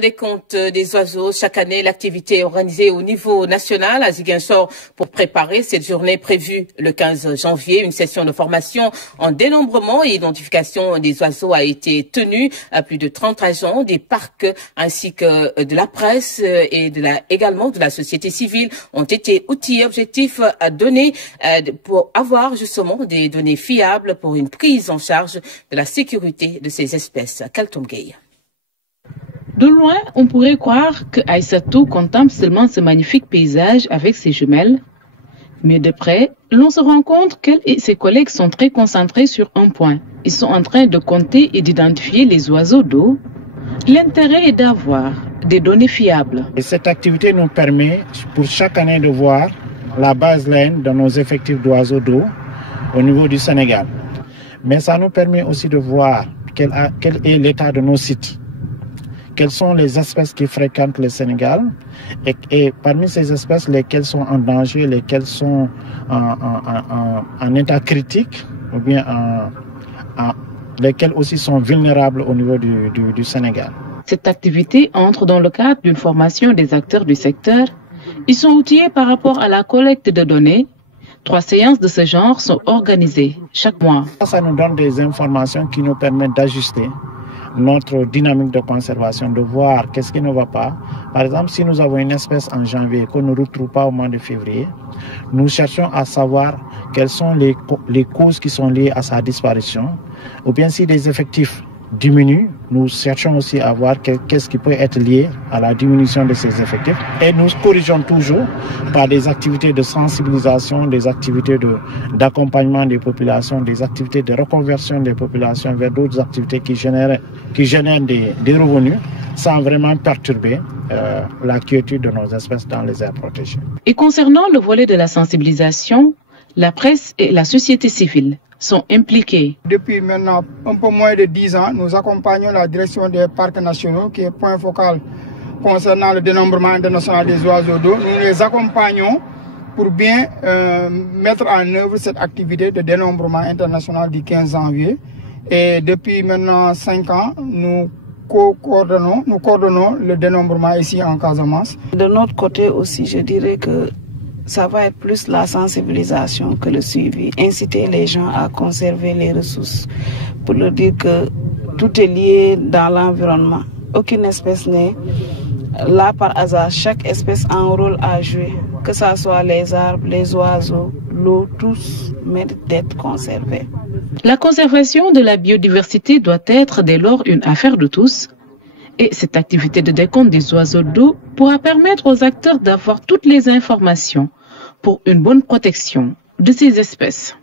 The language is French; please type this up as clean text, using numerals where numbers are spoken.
Des comptes des oiseaux. Chaque année, l'activité est organisée au niveau national à Ziguinchor pour préparer cette journée prévue le 15 janvier. Une session de formation en dénombrement et identification des oiseaux a été tenue. Plus de 30 agents des parcs ainsi que de la presse et également de la société civile ont été outillés. Objectif à donner pour avoir justement des données fiables pour une prise en charge de la sécurité de ces espèces. Kaltoum Gueye. De loin, on pourrait croire que Aïssatou contemple seulement ce magnifique paysage avec ses jumelles. Mais de près, l'on se rend compte qu'elle et ses collègues sont très concentrés sur un point. Ils sont en train de compter et d'identifier les oiseaux d'eau. L'intérêt est d'avoir des données fiables. Et cette activité nous permet pour chaque année de voir la baseline de nos effectifs d'oiseaux d'eau au niveau du Sénégal. Mais ça nous permet aussi de voir quel est l'état de nos sites. Quelles sont les espèces qui fréquentent le Sénégal et parmi ces espèces, lesquelles sont en danger, lesquelles sont en état critique ou bien lesquelles aussi sont vulnérables au niveau du Sénégal. Cette activité entre dans le cadre d'une formation des acteurs du secteur. Ils sont outillés par rapport à la collecte de données. 3 séances de ce genre sont organisées chaque mois. Ça nous donne des informations qui nous permettent d'ajuster notre dynamique de conservation, de voir qu'est-ce qui ne va pas. Par exemple, si nous avons une espèce en janvier qu'on ne retrouve pas au mois de février, nous cherchons à savoir quelles sont les causes qui sont liées à sa disparition. Ou bien si les effectifs diminuent, nous cherchons aussi à voir qu'est-ce qui peut être lié à la diminution de ces effectifs. Et nous corrigeons toujours par des activités de sensibilisation, des activités d'accompagnement des populations, des activités de reconversion des populations vers d'autres activités qui génèrent des revenus sans vraiment perturber la quiétude de nos espèces dans les aires protégées. Et concernant le volet de la sensibilisation, la presse et la société civile sont impliqués. Depuis maintenant un peu moins de 10 ans, nous accompagnons la direction des parcs nationaux qui est point focal concernant le dénombrement international des oiseaux d'eau. Nous les accompagnons pour bien mettre en œuvre cette activité de dénombrement international du 15 janvier. Et depuis maintenant 5 ans, nous coordonnons le dénombrement ici en Casamance. De notre côté aussi, je dirais que ça va être plus la sensibilisation que le suivi. Inciter les gens à conserver les ressources pour leur dire que tout est lié dans l'environnement. Aucune espèce n'est là par hasard. Chaque espèce a un rôle à jouer. Que ce soit les arbres, les oiseaux, l'eau, tous méritent d'être conservés. La conservation de la biodiversité doit être dès lors une affaire de tous. Et cette activité de décompte des oiseaux d'eau pourra permettre aux acteurs d'avoir toutes les informations pour une bonne protection de ces espèces.